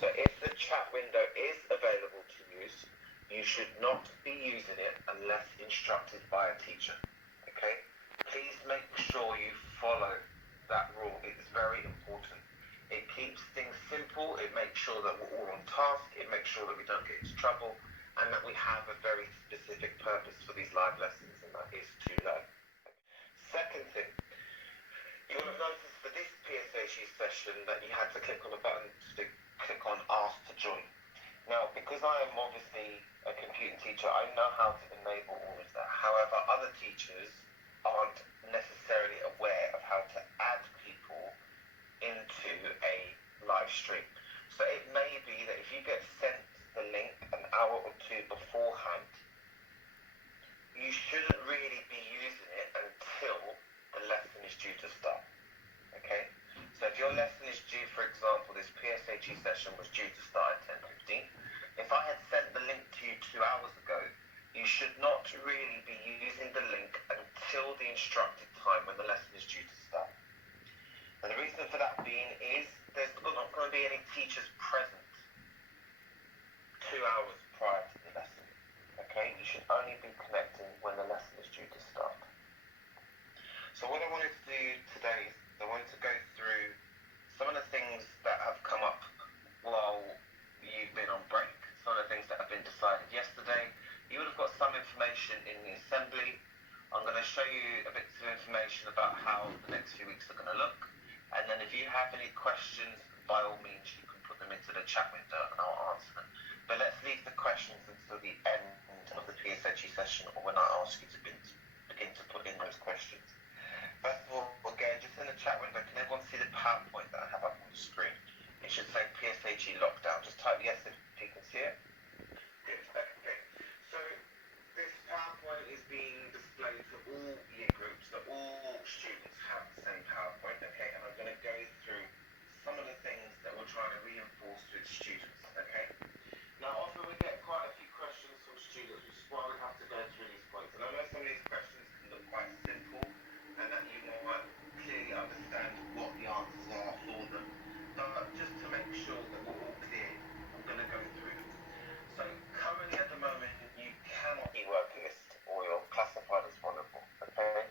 So if the chat window is available to use, you should not be using it unless instructed by a teacher. Okay? Please make sure you follow that rule. It's very important. It keeps things simple. It makes sure that we're all on task. It makes sure that we don't get into trouble, and that we have a very specific purpose for these live lessons, and that is to learn. Second thing, you will have noticed for this PSHE session that you had to click on a button to click on Ask to Join. Now, because I am obviously a computing teacher, I know how to enable all of that. However, other teachers aren't necessarily aware of how to add people into a live stream. So it may be that if you get sent the link an hour or two beforehand, you shouldn't really be using it until the lesson is due to start. Okay? So if your lesson is due, for example, this PSHE session was due to start at 10:15. If I had sent the link to you 2 hours ago, you should not really be using the link until the instructed time when the lesson is due to start. And the reason for that being is there's not going to be any teachers present 2 hours prior to the lesson. Okay? You should only be connecting when the lesson is due to start. So what I wanted to do today is I wanted to go through some of the things that have come up while you've been on break, some of the things that have been decided yesterday. You would have got some information in the assembly. I'm going to show you a bit of information about how the next few weeks are going to look. And then if you have any questions, by all means, you can put them into the chat window and I'll answer them. But let's leave the questions until the end of the PSHE session, or when I ask you to begin to put in those questions. First of all, again, just in the chat window, can everyone see the PowerPoint that I have up on the screen? It should say PSHE lockdown. Just type yes if you can see it. Good. Okay. So this PowerPoint is being displayed to all year groups, so all students have the same PowerPoint. Okay, and I'm going to go through some of the things that we're trying to reinforce with students. Okay. Now, often we get quite a few questions from students, which is why we have to go through these points. And I know some of these questions can look quite simple, and that you might clearly understand what the answers are for them. But just to make sure that we're all clear, I'm going to go through them. So currently at the moment, you cannot be working list or you're classified as vulnerable. Okay?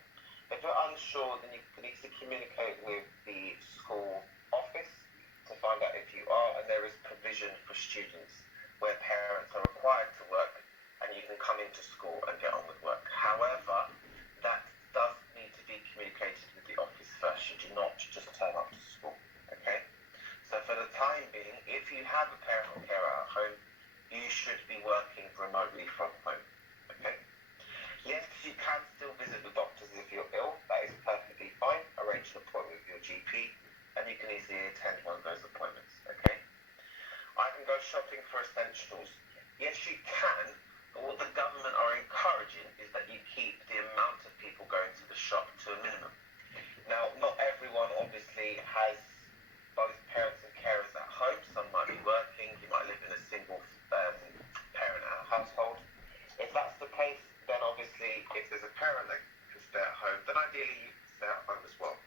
If you're unsure, then you need to communicate with the school office to find out if you are, and there is provision for students where parents are required to work and you can come into school and get on with work. However, that does need to be communicated with the office first. You do not just turn up to school. Okay? So for the time being, if you have a parent or carer at home, you should be working remotely from home. Okay? Yes, you can still visit the doctors if you're ill. That is perfectly fine. Arrange an appointment with your GP, and you can easily attend one of those appointments. Okay? I can go shopping for essentials. Yes, you can, but what the government are encouraging is that you keep the amount of people going to the shop to a minimum. Now, not everyone obviously has both parents and carers at home. Some might be working, you might live in a single parent household. If that's the case, then obviously if there's a parent that can stay at home, then ideally you can stay at home as well.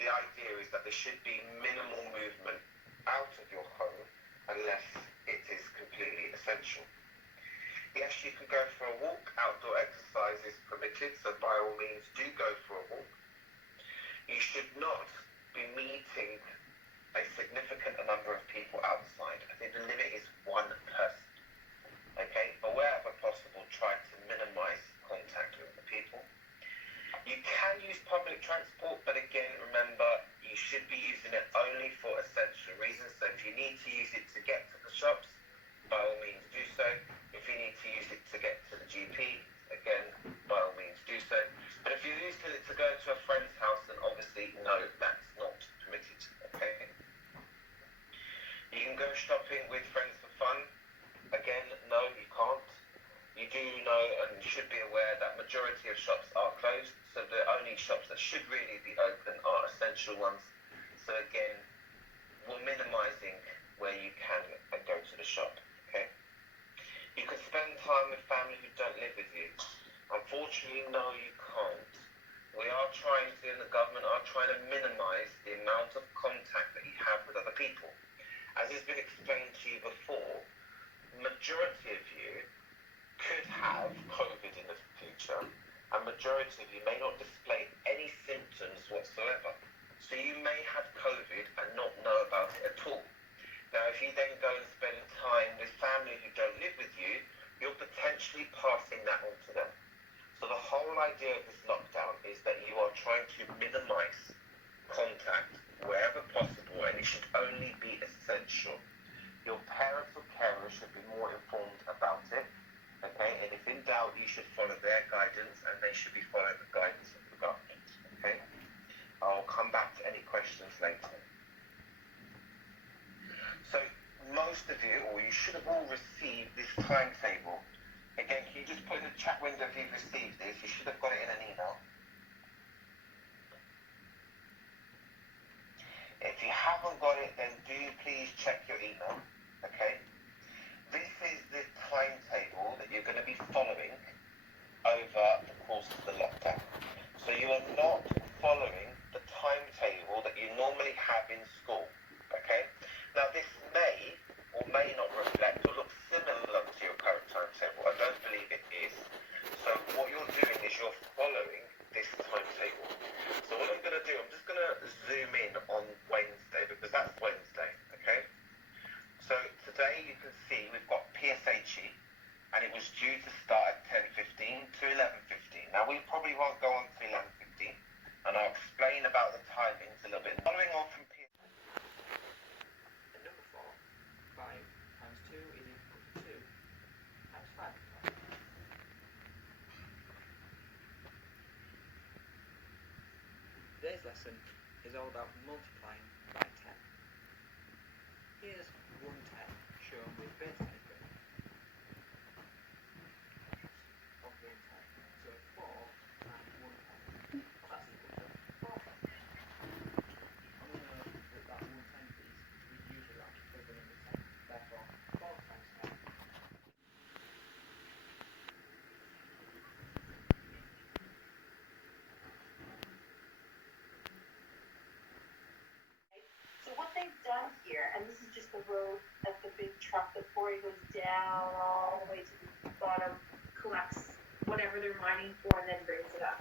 The idea is that there should be minimal movement out of your home unless it is completely essential. Yes, you can go for a walk. Outdoor exercise is permitted, so by all means do go for a walk. You should not be meeting a significant number of people outside. I think the limit is one person. Okay, but wherever possible, try to minimize contact with the people. You can use public transport, but again, remember, you should be using it only for essential reasons. So if you need to use it to get to the shops, by all means do so. If you need to use it to get to the GP, again, by all means do so. But if you're using it to go to a friend's house, then obviously, no, that's not permitted. Okay? You can go shopping with friends for fun. Again, no, you can't. You do know and should be aware that majority of shops are closed, so the only shops that should really be open are essential ones. So again, we're minimising where you can go to the shop. Okay? You can spend time with family who don't live with you. Unfortunately, no, you can't. We are trying to, and the government are trying to minimise the amount of contact that you have with other people. As has been explained to you before, majority of you could have COVID in the future, and majority of you may not display any symptoms whatsoever. So you may have COVID and not know about it at all. Now, if you then go and spend time with family who don't live with you, you're potentially passing that on to them. So the whole idea of this lockdown is that you are trying to minimize contact wherever possible, and it should only be essential. Your parents or carers should be more informed about it, okay? And if in doubt, you should follow their guidance, and they should be following the guidance of the government, okay? I'll come back to any questions later. So most of you, or you should have all received this timetable. Again, can you just put in the chat window if you've received this? You should have got it in an email. If you haven't got it, then do please check your email, okay? This is the timetable that you're going to be following over the course of the lockdown. So you are not following the timetable that you normally have in school, okay? Now this may or may not reflect or look similar to your current timetable. I don't believe it is. So what you're doing is you're following this timetable. So what I'm going to do, I'm just going to zoom in on Wednesday, because that's Wednesday, okay? So today you can see we've got PSHE, and it was due to start at 10:15 to 11:15. Now we probably won't go on to 11:15, and I'll explain about the timings a little bit. Following on from And number 4, 5 times 2 is equal to 2 times 5. Today's lesson is all about multiplying by 10. Here's 110 shown with base 10 equipment of 110. So 4 times 110, that's equal to 4. And we know that 110 piece is usually wrapped with the number 10. Therefore, 4 times 10. So what they've done here, and this is just the road that the big truck, the quarry goes down all the way to the bottom, collects whatever they're mining for, and then brings it up.